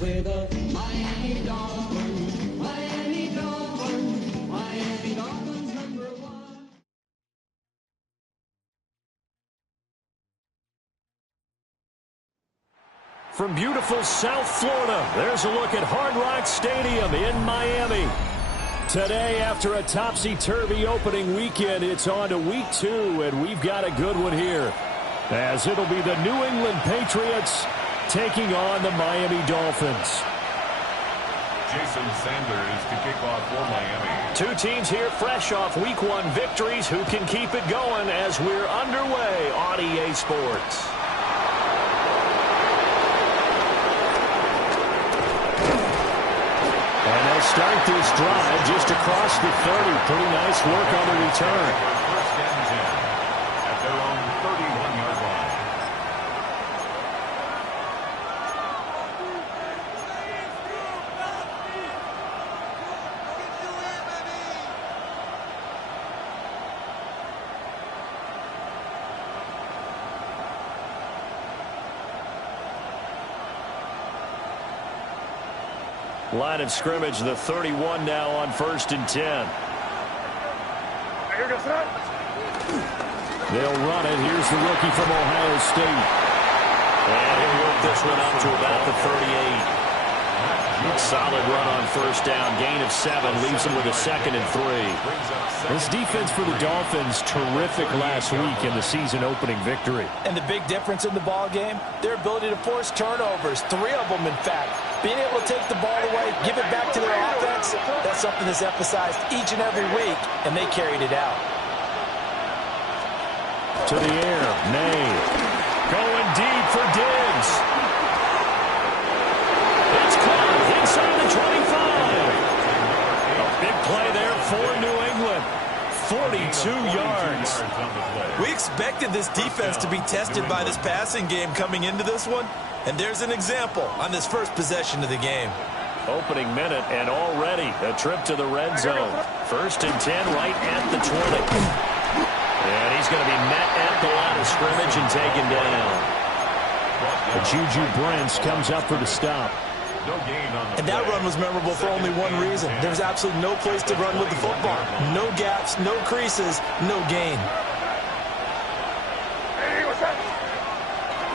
With a Miami Dolphins, Miami Dolphins, Miami Dolphins #1. From beautiful South Florida, there's a look at Hard Rock Stadium in Miami. Today, after a topsy-turvy opening weekend, it's on to week 2, and we've got a good one here, as it'll be the New England Patriots taking on the Miami Dolphins. Jason Sanders to kick off for Miami. Two teams here fresh off Week 1 victories who can keep it going as we're underway on EA Sports. And they'll start this drive just across the 30. Pretty nice work on the return. First and 10 at their own 31-yard line. Line of scrimmage, the 31 now on 1st and 10. They'll run it. Here's the rookie from Ohio State. And he'll work this one up to about the 38. Solid run on 1st down. Gain of 7. Leaves him with a 2nd and 3. This defense for the Dolphins, terrific last week in the season opening victory. And the big difference in the ball game, their ability to force turnovers. 3 of them, in fact. Being able to take the ball away, give it back to their offense, that's something that's emphasized each and every week, and they carried it out. To the air, May. Going deep for Diggs. It's caught inside the 25. A big play there for New England. 42 yards. We expected this defense to be tested by this passing game coming into this one, and there's an example on this first possession of the game. Opening minute, and already a trip to the red zone. 1st and 10 right at the 20. And he's going to be met at the line of scrimmage and taken down. Juju Brents comes up for the stop. No gain on the And that run was memorable for only one reason. There was absolutely no place to run with the football. No gaps, no creases, no gain.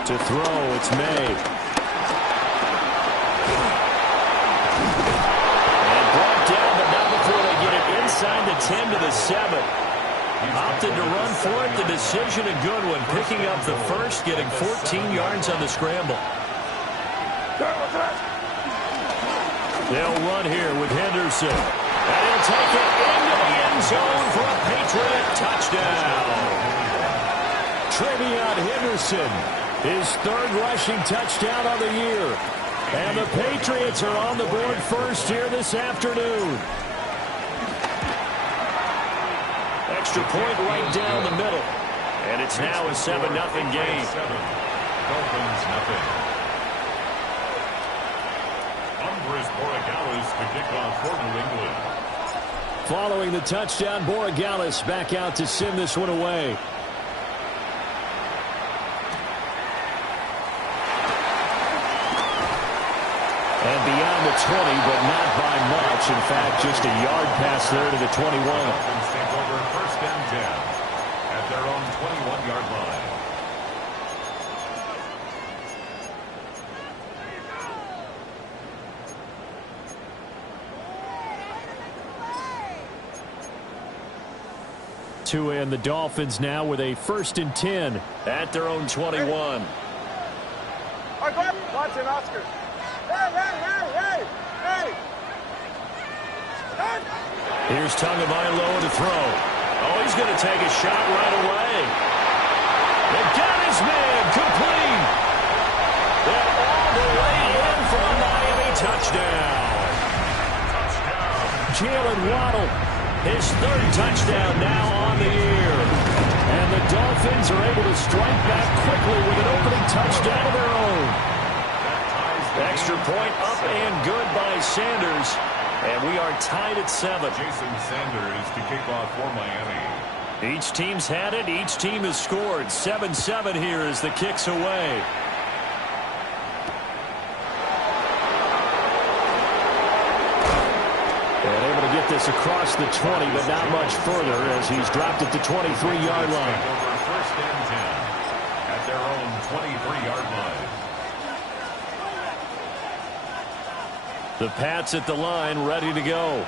To throw, it's May. And brought down, but not before they get it inside the 10 to the 7. Opted to run for it. The decision, a good one. Picking up the first, getting 14 yards on the scramble. They'll run here with Henderson. And he'll take it into the end zone for a Patriot touchdown. Trevion Henderson, his 3rd rushing touchdown of the year. And the Patriots are on the board first here this afternoon. Extra point right down the middle. And it's now a 7-0 game. Dolphins nothing. Borregales to kick off for New England. Following the touchdown, Borregales back out to send this one away. And beyond the 20, but not by much. In fact, just a yard pass there to the 21. Dolphins take over 1st and 10 at their own 21-yard line. And the Dolphins now with a 1st and 10 at their own 21. Watch it, Oscar. Hey! Here's Tagovailoa to throw. Oh, he's going to take a shot right away. They got his man complete. And all the way in for a Miami touchdown. Jalen Waddle, his 3rd touchdown now on the year. And the Dolphins are able to strike back quickly with an opening touchdown of their own. Extra point up and good by Sanders. And we are tied at 7. Jason Sanders to kick off for Miami. Each team's had it. Each team has scored. 7-7 here as the kick's away. this across the 20, but not much further as he's dropped at the 23-yard line. First and 10 at their own 23-yard line. The Pats at the line, ready to go.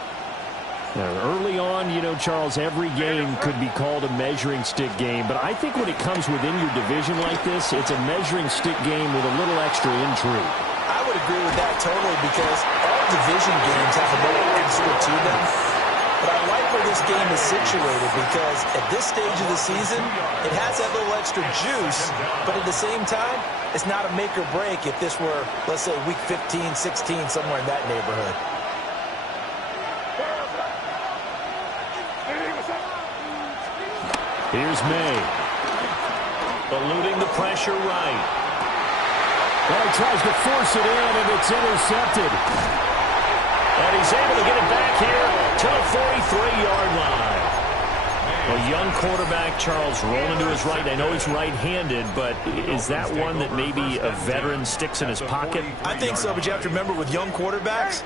Now, early on, you know, Charles, every game could be called a measuring stick game, but I think when it comes within your division like this, it's a measuring stick game with a little extra intrigue. I would agree with that totally because all division games have a little extra to them. But I like where this game is situated because at this stage of the season, it has that little extra juice, but at the same time, it's not a make or break if this were, let's say, week 15, 16, somewhere in that neighborhood. Here's May. Eluding the pressure right. Well, he tries to force it in, and it's intercepted. And he's able to get it back here to the 43-yard line. A young quarterback, Charles, rolling to his right. I know he's right-handed, but is that one that maybe a veteran sticks in his pocket? I think so, but you have to remember with young quarterbacks,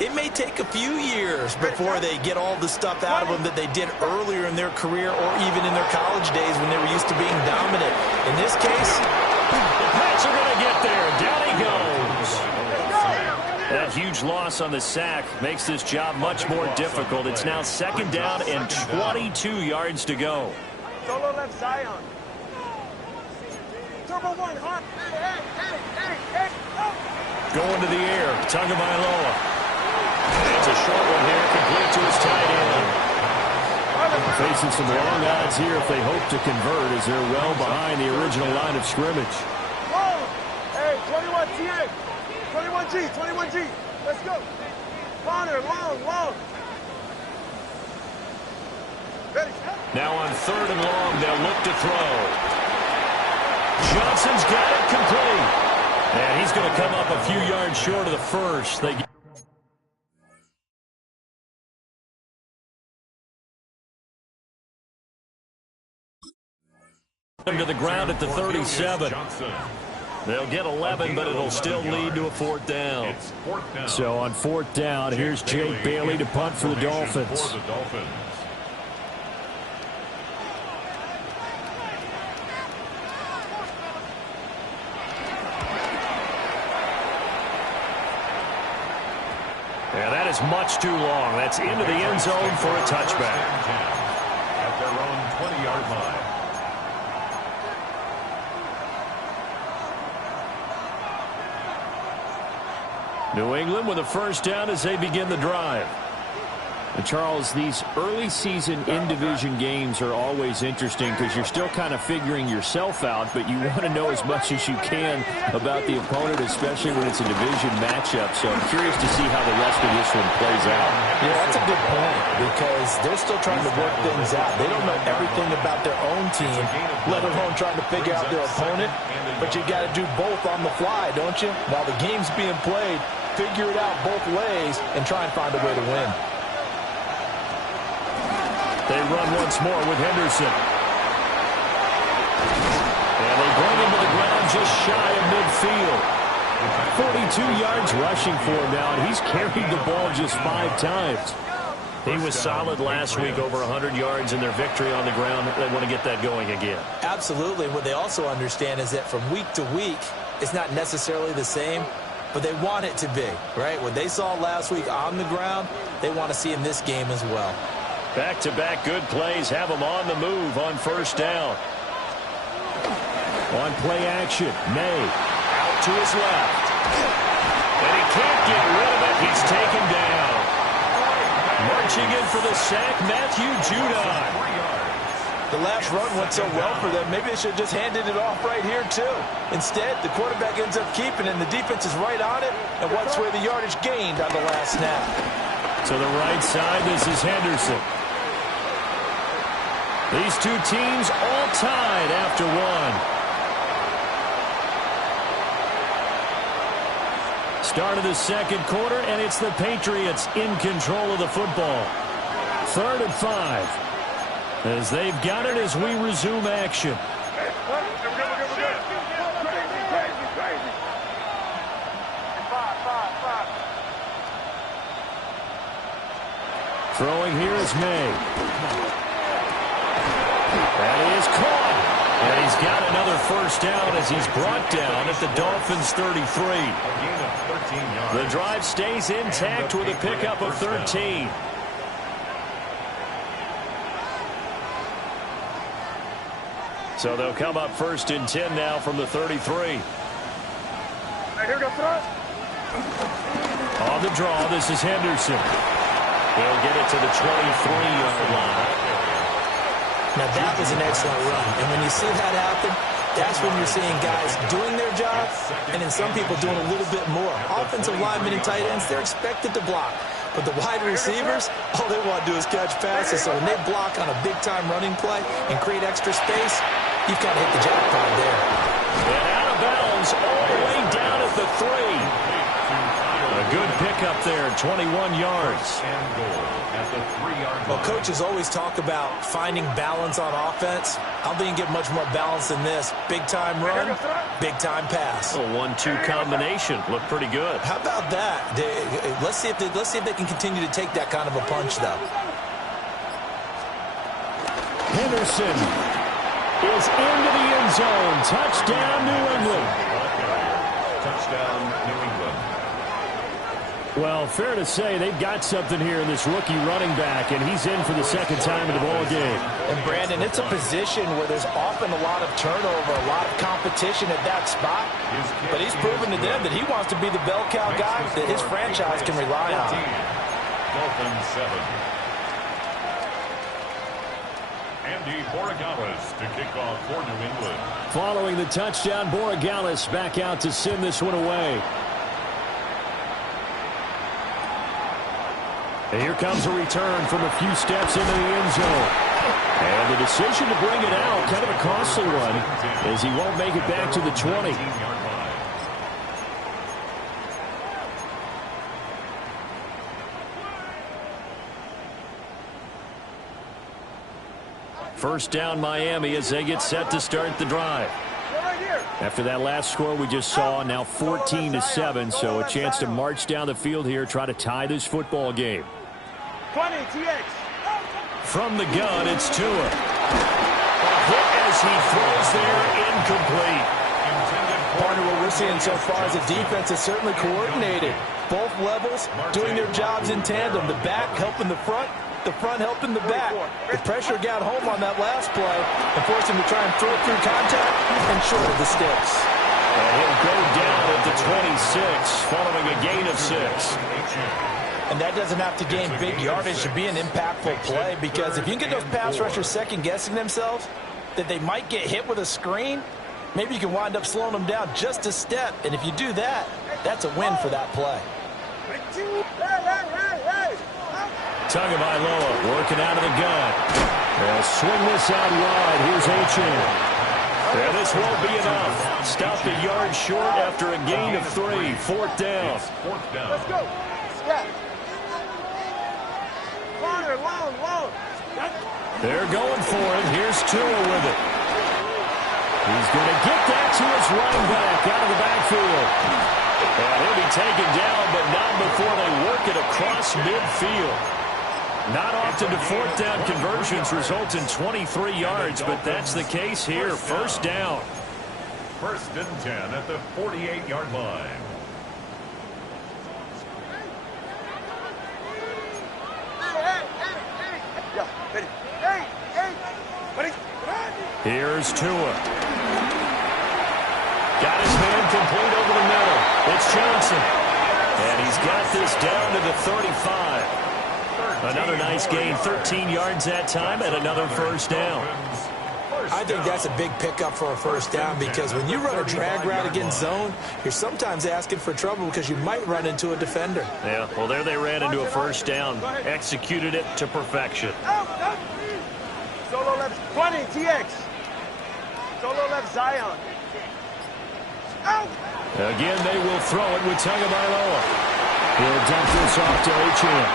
it may take a few years before they get all the stuff out of them that they did earlier in their career or even in their college days when they were used to being dominant. In this case, the Pats are going to get there. Down he goes. That huge loss on the sack makes this job much more difficult. It's now second down and 22 yards to go. Solo left Zion. Turbo one, hot. Hey. Going to the air. Tagovailoa. It's a short one here, complete to his tight end. Facing some long odds here if they hope to convert as they're well behind the original line of scrimmage. Hey, 21 TA. 21G. Let's go. Connor, long. Ready. Now on third and long, they'll look to throw. Johnson's got it complete. And he's going to come up a few yards short of the first. They get him to the ground at the 37. They'll get 11, but it'll still lead to a fourth down. So on fourth down, here's Jake Bailey to punt for the Dolphins. Yeah, that is much too long. That's into the end zone for a touchback. At their own 20-yard line. New England with a first down as they begin the drive. And Charles, these early season in-division games are always interesting because you're still kind of figuring yourself out, but you want to know as much as you can about the opponent, especially when it's a division matchup. So I'm curious to see how the rest of this one plays out. Yeah, that's a good point because they're still trying to work things out. They don't know everything about their own team, let alone trying to figure out their opponent. But you got to do both on the fly, don't you? While the game's being played, figure it out both ways and try and find a way to win. They run once more with Henderson. And they bring him to the ground just shy of midfield. 42 yards rushing for him now, and he's carried the ball just 5 times. He was solid last week, over 100 yards in their victory on the ground. They want to get that going again. Absolutely. What they also understand is that from week to week, it's not necessarily the same, but they want it to be, right? What they saw last week on the ground, they want to see in this game as well. Back-to-back good plays have him on the move on first down. On play action, May out to his left. And he can't get rid of it. He's taken down. Marching in for the sack, Matthew Judon. The last run went so well for them, maybe they should have just handed it off right here, too. Instead, the quarterback ends up keeping it, and the defense is right on it. And what's where the yardage gained on the last snap? To the right side, this is Henderson. These two teams all tied after one. Start of the second quarter, and it's the Patriots in control of the football. 3rd and 5. As they've got it as we resume action. Throwing here is May. And he is caught. And he's got another first down as he's brought down at the Dolphins' 33. The drive stays intact with a pickup of 13. So they'll come up first and 10 now from the 33. On the draw, this is Henderson. He'll get it to the 23-yard line. Now, that was an excellent run. And when you see that happen, that's when you're seeing guys doing their job and then some people doing a little bit more. Offensive linemen and tight ends, they're expected to block. But the wide receivers, all they want to do is catch passes. So when they block on a big-time running play and create extra space, you've got to hit the jackpot there. And out of bounds all the way down at the 3. A good pickup there, 21 yards. Well, coaches always talk about finding balance on offense. I don't think you can get much more balance than this. Big-time run, big-time pass. A 1-2 combination. Looked pretty good. How about that? Let's see if they can continue to take that kind of a punch, though. Henderson is into the end zone. Touchdown, New England. Touchdown, New England. Well, fair to say they've got something here in this rookie running back, and he's in for the second time in the ball game. And, Brandon, it's a position where there's often a lot of turnover, a lot of competition at that spot. But he's proven to them that he wants to be the bell cow guy that his franchise can rely on. Dolphins 7. Andy Borregales to kick off for New England. Following the touchdown, Borregales back out to send this one away. And here comes a return from a few steps into the end zone. And the decision to bring it out, kind of a costly one, as he won't make it back to the 20. First down, Miami, as they get set to start the drive. After that last score we just saw, now 14-7, so a chance to march down the field here, try to tie this football game. 20, TX. From the gun, it's Tua. A hit as he throws there, incomplete. Part of what we're seeing so far is the defense is certainly coordinated. Both levels doing their jobs in tandem. The back helping the front helping the back. The pressure got home on that last play and forced him to try and throw it through contact and short of the sticks. And he'll go down at the 26 following a gain of 6. And that doesn't have to gain big yardage to be an impactful play, because if you can get those pass rushers second-guessing themselves that they might get hit with a screen, maybe you can wind up slowing them down just a step. And if you do that, that's a win for that play. Tagovailoa working out of the gun. They'll swing this out wide. Here's H.M. And this won't be enough. Stopped a yard short after a gain of 3. Fourth down. Let's go. Step. Corner, long. They're going for it. Here's Tua with it. He's going to get that to his running back out of the backfield. And he'll be taken down, but not before they work it across midfield. Not often do fourth down conversions result in 23 yards, but that's the case here. First down. First and 10 at the 48-yard line. Here's Tua. Got his man complete over the middle. It's Johnson. And he's got this down to the 35. Another nice gain, 13 yards that time, and another first down. I think that's a big pickup for a first down, because when you run a drag route against zone, you're sometimes asking for trouble because you might run into a defender. Yeah, well, there they ran into a first down. Executed it to perfection. Solo left 20, TX. Solo left Zion. Out. Again, they will throw it with Tagovailoa. He'll dump this off to H.M.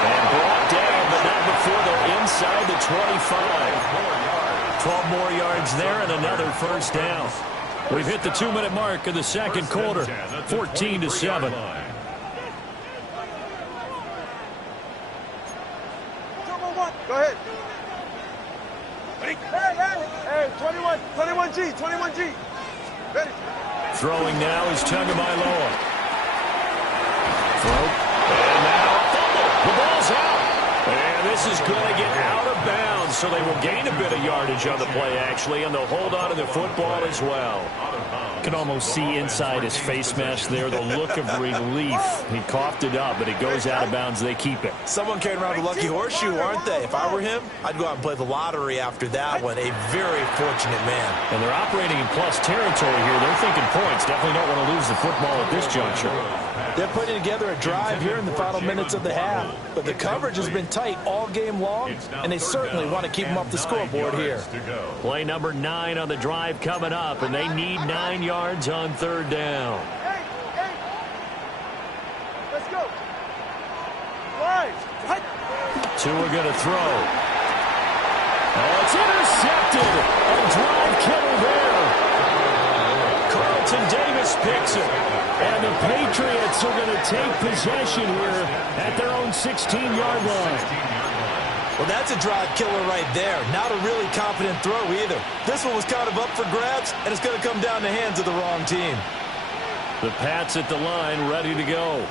And brought down, but not before they're inside the 25. 12 more yards there and another first down. We've hit the 2-minute mark of the second quarter, 14-7. Go ahead. Hey, 21G, 21G. Ready. Throwing now is Tagovailoa. Throw. And now fumble. The ball's out. And this is going to get out of bounds, so they will gain a bit of yardage on the play, actually, and they'll hold on to the football as well. You can almost see inside his face mask there the look of relief. He coughed it up, but it goes out of bounds. They keep it. Someone carrying around the lucky horseshoe, aren't they? If I were him, I'd go out and play the lottery after that one. A very fortunate man. And they're operating in plus territory here. They're thinking points. Definitely don't want to lose the football at this juncture. They're putting together a drive here in the final minutes of the half. But the coverage has been tight all game long, and they certainly want to keep them off the scoreboard here. Play number 9 on the drive coming up, and they need 9 yards on third down. Hey. Let's go. Line. Tua going to throw. Oh, it's intercepted. A drive killer there. Carlton Davis picks it. And the Patriots are going to take possession here at their own 16-yard line. Well, that's a drive killer right there. Not a really confident throw either. This one was kind of up for grabs, and it's going to come down the hands of the wrong team. The Pats at the line, ready to go.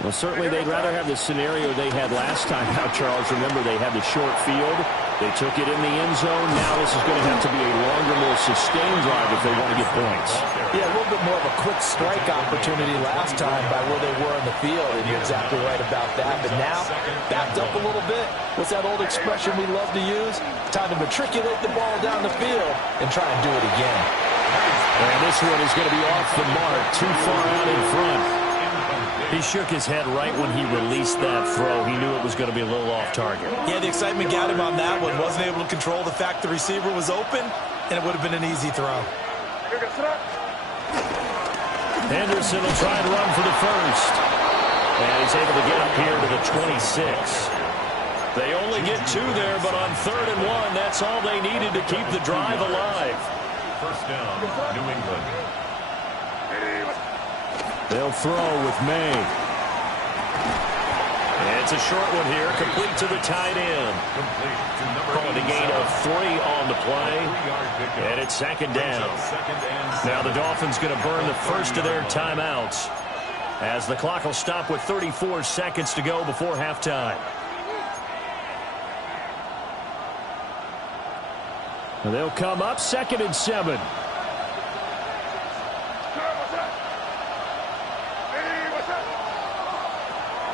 Well, certainly they'd rather have the scenario they had last time out, Charles. Remember, they had the short field. They took it in the end zone. Now this is going to have to be a longer, more sustained drive if they want to get points. Yeah, a little bit more of a quick strike opportunity last time by where they were in the field, and you're exactly right about that. But now, backed up a little bit. What's that old expression we love to use? Time to matriculate the ball down the field and try and do it again. And this one is going to be off the mark, too far out in front. He shook his head right when he released that throw. He knew it was going to be a little off target. Yeah, the excitement got him on that one. Wasn't able to control the fact the receiver was open, and it would have been an easy throw. Henderson will try and run for the first. And he's able to get up here to the 26. They only get 2 there, but on 3rd and 1, that's all they needed to keep the drive alive. First down, New England. They'll throw with May. And it's a short one here, complete to the tight end. Calling a gain of 3 on the play. And it's 2nd down. Now the Dolphins going to burn the first of their timeouts, as the clock will stop with 34 seconds to go before halftime. And they'll come up 2nd and 7.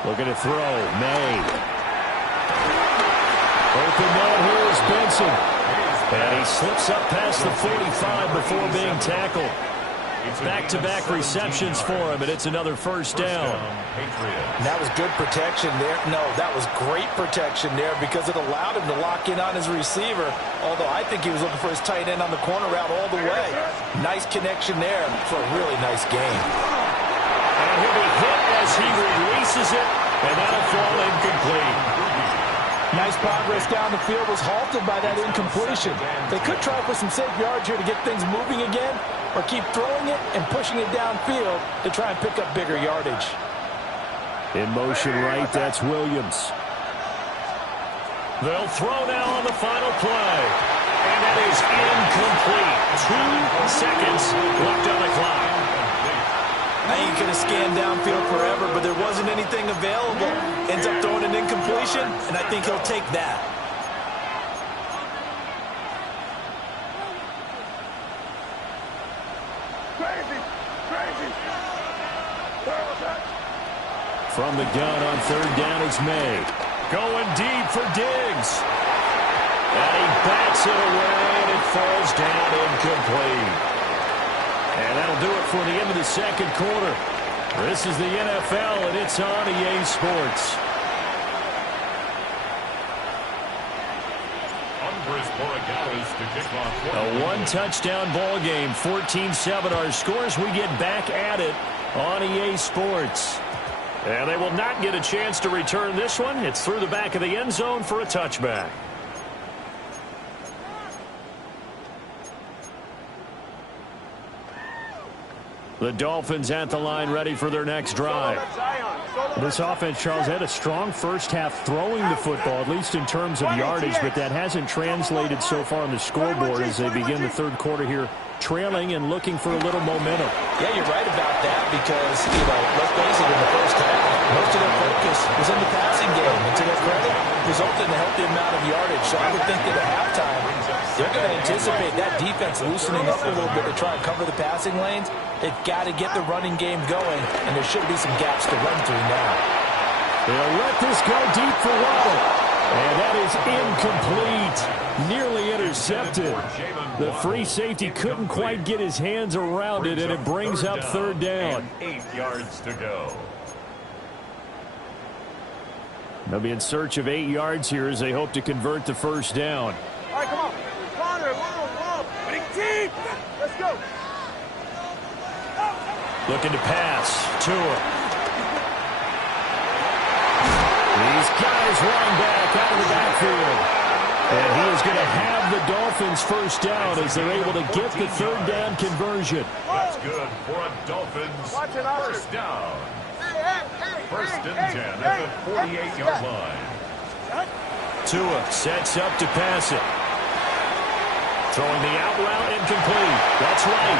Looking to throw. May. Open man here is Benson. And he slips up past the 45 before being tackled. Back-to-back receptions for him, and it's another first down. And that was good protection there. No, that was great protection there because it allowed him to lock in on his receiver, although I think he was looking for his tight end on the corner route all the way. Nice connection there for a really nice game. And he'll be hit as he releases it, and that'll fall incomplete. Nice progress down the field, was halted by that incompletion. They could try for some safe yards here to get things moving again, or keep throwing it and pushing it downfield to try and pick up bigger yardage. In motion right, that's Williams. They'll throw now on the final play. And that is incomplete. 2 seconds left on the clock. Now you could have scanned downfield forever, but there wasn't anything available. Ends up throwing an incompletion, and I think he'll take that. From the gun on 3rd down, it's May. Going deep for Diggs. And he bats it away, and it falls down incomplete. And that'll do it for the end of the 2nd quarter. This is the NFL, and it's on EA Sports. A 1-touchdown ball game, 14-7 our scores. We get back at it on EA Sports. And they will not get a chance to return this one. It's through the back of the end zone for a touchback. The Dolphins at the line ready for their next drive. This offense, Charles, had a strong first half throwing the football, at least in terms of yardage, but that hasn't translated so far on the scoreboard as they begin the third quarter here, trailing and looking for a little momentum. Yeah, you're right about that because, let's face it, in the first half, most of their focus was in the passing game. And to their credit, resulted in a healthy amount of yardage. So I would think that at halftime, they're going to anticipate that defense loosening up a little bit to try and cover the passing lanes. They've got to get the running game going, and there should be some gaps to run through now. They'll let this go deep for Waddle. And that is incomplete. Nearly intercepted. The free safety couldn't quite get his hands around it, and it brings up third down. 8 yards to go. They'll be in search of 8 yards here as they hope to convert the first down. All right, come on. Connor, long. Running deep. Let's go. Looking to pass. Tua. He's got his running back out of the backfield. And he is going to have the Dolphins first down as they're able to get the third down conversion. That's good for a Dolphins first down. First and 10 at the 48-yard line. Tua sets up to pass it. Throwing the out route incomplete. That's right.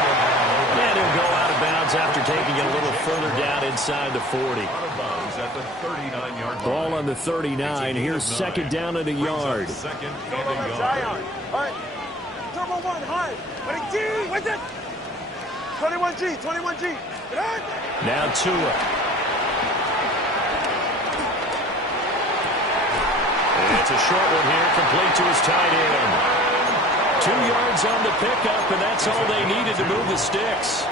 And he'll go out of bounds after taking it a little further down inside the 40. Out of bounds at the 39-yard line. Ball on the 39. Here's second down and a yard. Second and a yard. All right. Turbo 1, high. Running deep. With it. 21G. Now Tua. It's a short one here, complete to his tight end. 2 yards on the pickup, and that's all they needed to move the sticks.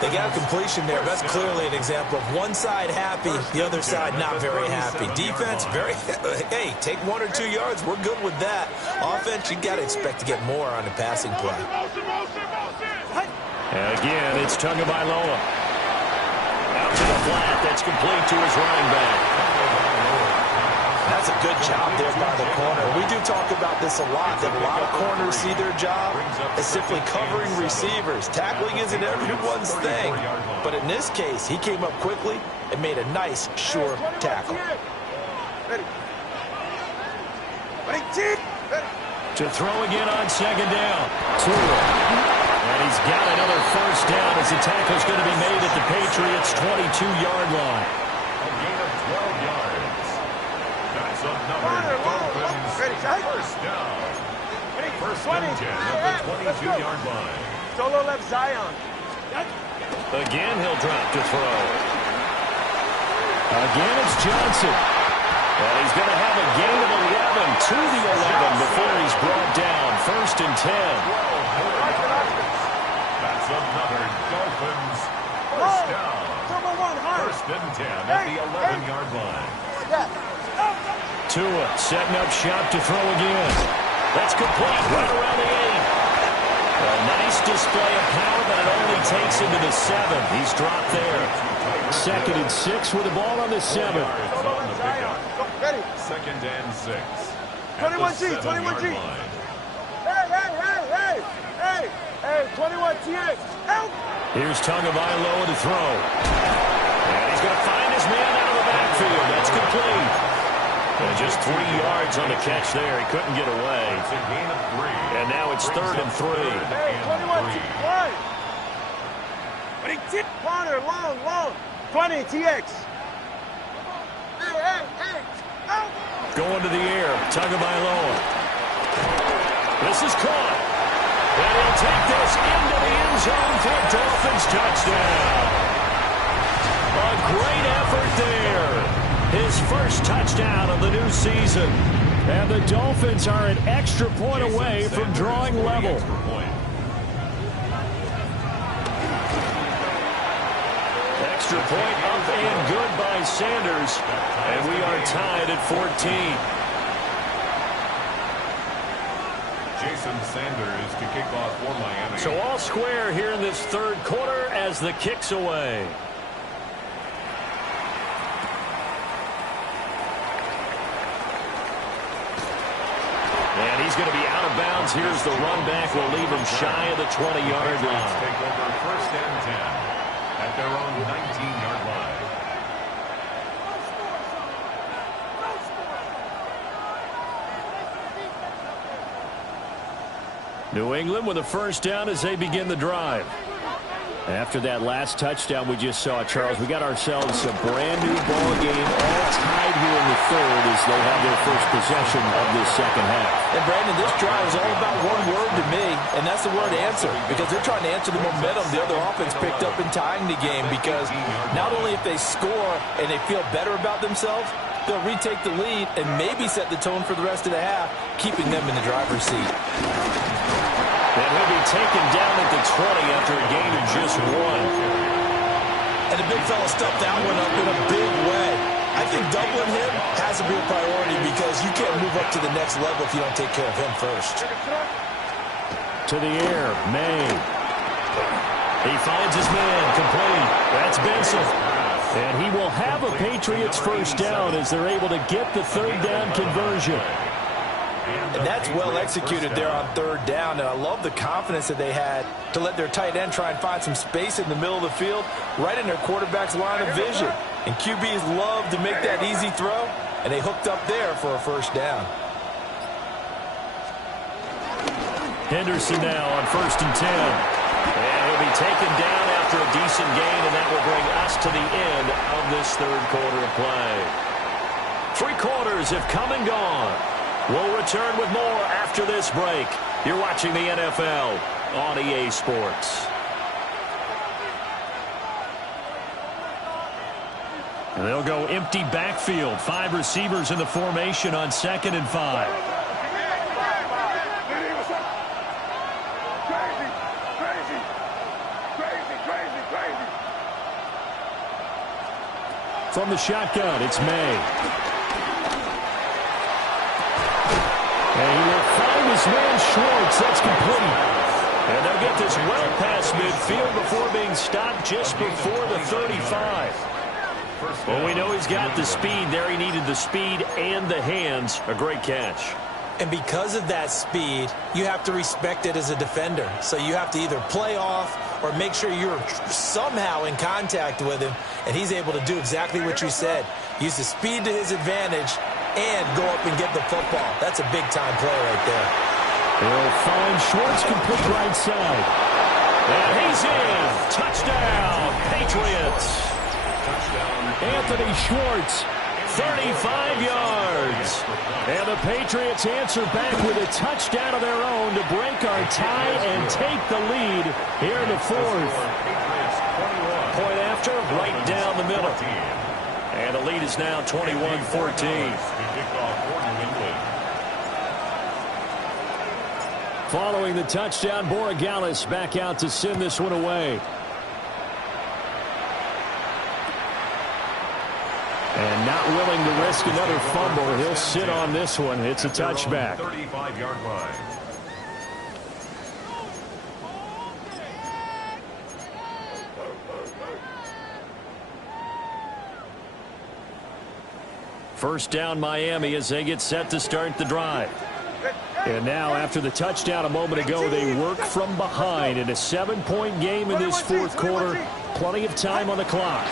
They got a completion there. That's clearly an example of one side happy, the other side not very happy. Defense, hey, take 1 or 2 yards. We're good with that. Offense, you got to expect to get more on the passing play. And again, it's Tagovailoa. Out to the flat. That's complete to his running back. That's a good job there by the corner. We do talk about this a lot, that a lot of corners see their job as simply covering receivers. Tackling isn't everyone's thing. But in this case, he came up quickly and made a nice, sure tackle. To throw again on second down. Tua. And he's got another first down as the tackle's going to be made at the Patriots' 22-yard line. A gain of 12 yards. That's another Dolphins first down. First and 10 at the 22-yard line. Solo left Zion. Again, he'll drop to throw. Again, it's Johnson. And he's going to have a gain of 11 to the 11 before he's brought down. First and 10. That's another Dolphins first down. First and 10 at the 11-yard line. Tua setting up shop to throw again. That's complete right around the 8. A nice display of power, but it only takes him to the 7. He's dropped there. Second and 6 with the ball on the 7. Second and 6. 21G. Hey, 21TX. Help! Here's Tagovailoa to throw. And he's going to find his man out of the backfield. That's complete. And just 3 yards on the catch there. He couldn't get away. It's a gain of 3. And now it's third and 3. Hey, 21T. Corner, long. 20TX. Hey, help! Going to the air. Tagovailoa. This is caught. And he'll take this into the end zone for a Dolphins touchdown. A great effort there. His first touchdown of the new season. And the Dolphins are an extra point away from drawing level. Extra point up and good by Sanders. And we are tied at 14. Jason Sanders to kick off for Miami. So all square here in this third quarter as the kick's away. And he's going to be out of bounds. Here's the run back. We'll leave him shy of the 20-yard line. Take over first and 10. their own 19-yard line. New England with a first down as they begin the drive. After that last touchdown we just saw, Charles, we got ourselves a brand-new ball game, all tied here in the third as they have their first possession of this second half. And, Brandon, this drive is all about one word to me, and that's the word answer, because they're trying to answer the momentum the other offense picked up in tying the game, because not only if they score and they feel better about themselves, they'll retake the lead and maybe set the tone for the rest of the half, keeping them in the driver's seat. And he'll be taken down at the 20 after a gain of just 1. And the big fella stuffed that one up in a big way. I think doubling him has to be a priority because you can't move up to the next level if you don't take care of him first. To the air, May. He finds his man, complete. That's Benson. And he will have a Patriots first down as they're able to get the third down conversion. And that's well executed there on third down. And I love the confidence that they had to let their tight end try and find some space in the middle of the field, right in their quarterback's line of vision. And QBs love to make that easy throw, and they hooked up there for a first down. Henderson now on 1st and 10. And he'll be taken down after a decent gain, and that will bring us to the end of this third quarter of play. 3 quarters have come and gone. We'll return with more after this break. You're watching the NFL on EA Sports. And they'll go empty backfield. 5 receivers in the formation on 2nd and 5. From the shotgun, it's May. And he will find his man Schwartz. That's complete. And they'll get this well past midfield before being stopped just before the 35. Well, we know he's got the speed there. He needed the speed and the hands. A great catch. And because of that speed, you have to respect it as a defender. So you have to either play off or make sure you're somehow in contact with him. And he's able to do exactly what you said. Use the speed to his advantage and go up and get the football. That's a big-time play right there. He'll find Schwartz complete right side. And he's in. Touchdown, Patriots. Anthony Schwartz, 35 yards. And the Patriots answer back with a touchdown of their own to break our tie and take the lead here in the fourth. Point after, right down the middle. And the lead is now 21-14. Following the touchdown, Borregales back out to send this one away. And not willing to risk another fumble. He'll sit on this one. It's a touchback. 35-yard line. First down Miami as they get set to start the drive. And now after the touchdown a moment ago, they work from behind in a 7-point game in this fourth quarter. Plenty of time on the clock.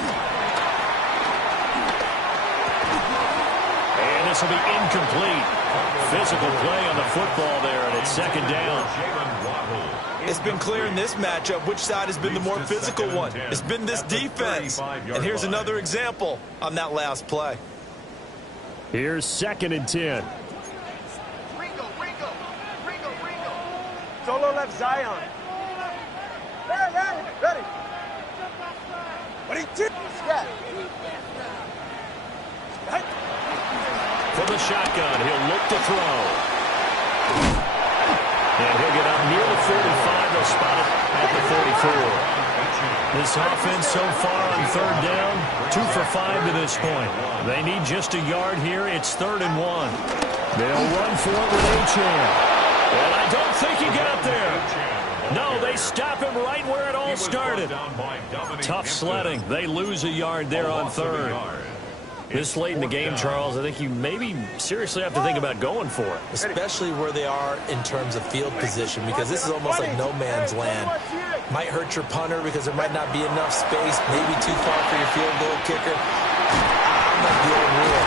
And this will be incomplete. Physical play on the football there, and it's 2nd down. It's been clear in this matchup which side has been the more physical one. It's been this defense. And here's another example on that last play. Here's 2nd and 10. Solo left Zion. Ready. What he did? From the shotgun, he'll look to throw. And he'll get up near the 45. They'll spot it at the 44. This offense so far on 3rd down, 2 for 5 to this point. They need just a yard here. It's 3rd and 1. They'll run for it with Achane. And I don't think he got there. No, they stop him right where it all started. Tough sledding. They lose a yard there on 3rd. This late in the game, Charles, I think you maybe seriously have to think about going for it. Especially where they are in terms of field position, because this is almost like no man's land. Might hurt your punter because there might not be enough space, maybe too far for your field goal kicker. I'm like the old rule.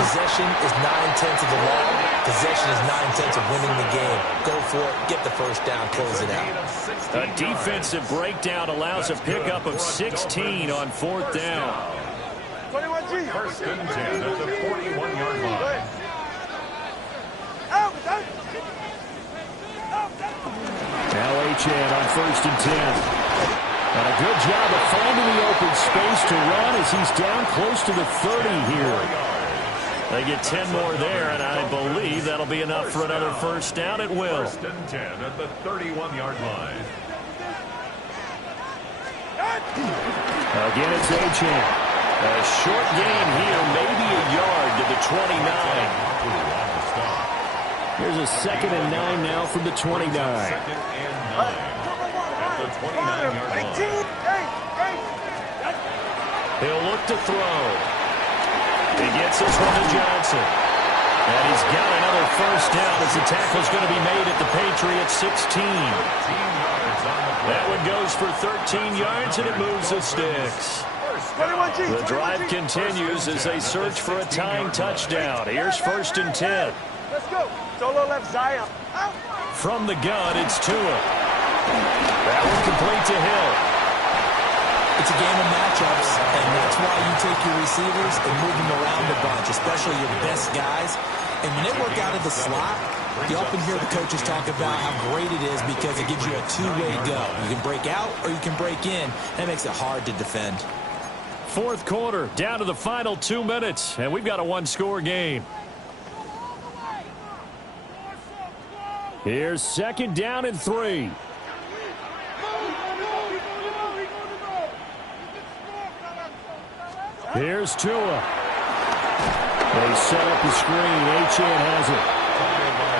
Possession is 9/10 of the law. Possession is 9/10 of winning the game. Go for it. Get the first down. Close it out. A defensive breakdown allows a pickup of 16 on 4th down. 21G. First and 10 at the 41-yard line. Now Achane on 1st and 10. And a good job of finding the open space to run as he's down close to the 30 here. They get 10 more there, and I believe that'll be enough for another first down. It will. First and 10 at the 31-yard line. Again, it's Achane. A short gain here, maybe a yard to the 29. Here's a 2nd and 9 now from the 29. 2nd and 9 at the 29-yard line. He'll look to throw. He gets this one to Johnson. And he's got another first down as the tackle's going to be made at the Patriots 16. That one goes for 13 yards, and it moves the sticks. The drive continues as they search for a tying touchdown. Here's 1st and 10. Let's go. Solo left Zion. From the gun, it's Tua. That one complete to Hill. It's a game of matchups, and that's why you take your receivers and move them around a bunch, especially your best guys. And when they work out of the slot, you often hear the coaches talk about how great it is because it gives you a two-way go. You can break out or you can break in. That makes it hard to defend. 4th quarter, down to the final 2 minutes, and we've got a one-score game. Here's 2nd down and 3. Here's Tua. They set up the screen. Achane has it.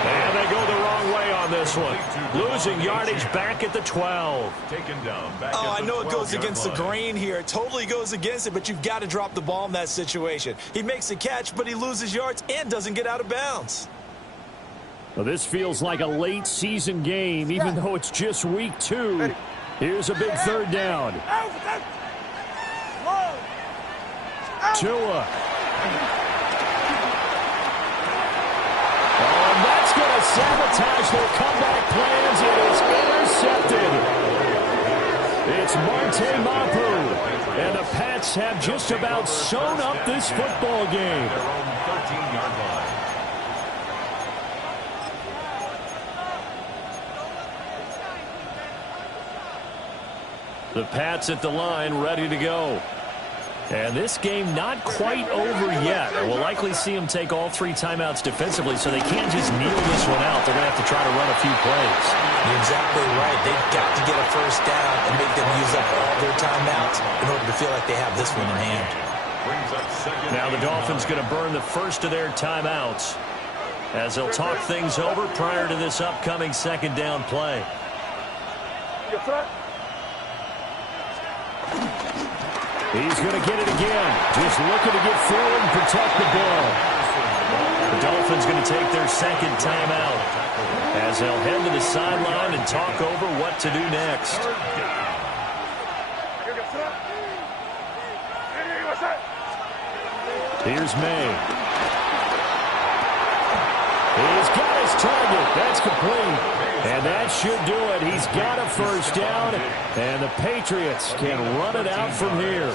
And they go the wrong way on this one. Losing yardage back at the 12. Taken down back Oh, at I know it goes 12-yard against the line. grain here. It totally goes against it, but you've got to drop the ball in that situation. He makes the catch, but he loses yards and doesn't get out of bounds. Well, this feels like a late season game, even though it's just week 2. Here's a big 3rd down. Tua. Oh, and that's going to sabotage their comeback plans. It is intercepted. It's Marte Mapu. And the Pats have just about sewn up this football game. Their own 13-yard line. The Pats at the line, ready to go. And this game not quite over yet. We'll likely see them take all 3 timeouts defensively, so they can't just kneel this one out. They're going to have to try to run a few plays. You're exactly right. They've got to get a first down and make them use up all their timeouts in order to feel like they have this one in hand. Now the Dolphins going to burn the first of their timeouts as they'll talk things over prior to this upcoming 2nd down play. He's going to get it again. Just looking to get forward and protect the ball. The Dolphins going to take their 2nd timeout as they'll head to the sideline and talk over what to do next. Here's May. He's got his target. That's complete. And that should do it. He's got a first down, and the Patriots can run it out from here.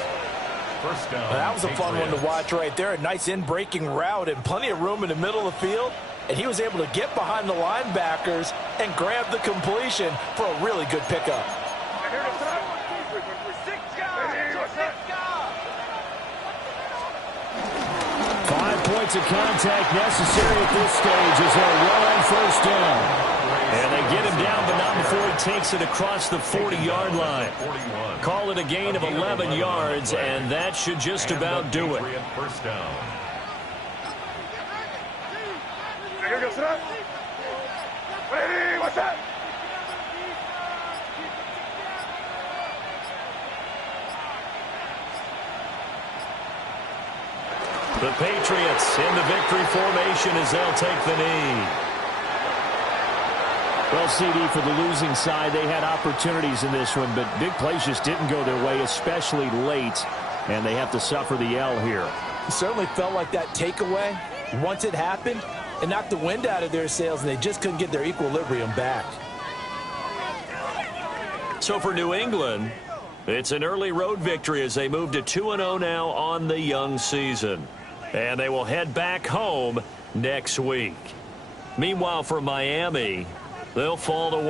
First down. That was a fun one to watch right there. A nice in-breaking route and plenty of room in the middle of the field. And he was able to get behind the linebackers and grab the completion for a really good pickup. 5 points of contact necessary at this stage as they'll run on first down. And they get him down, but not before he takes it across the 40-yard line. Call it a gain of 11 yards, and that should just about do it. First down. The Patriots in the victory formation as they'll take the knee. Well, CD, for the losing side, they had opportunities in this one, but big plays just didn't go their way, especially late, and they have to suffer the L here. It certainly felt like that takeaway, once it happened, it knocked the wind out of their sails, and they just couldn't get their equilibrium back. So for New England, it's an early road victory as they move to 2-0 now on the young season. And they will head back home next week. Meanwhile, for Miami, they'll fall to 1.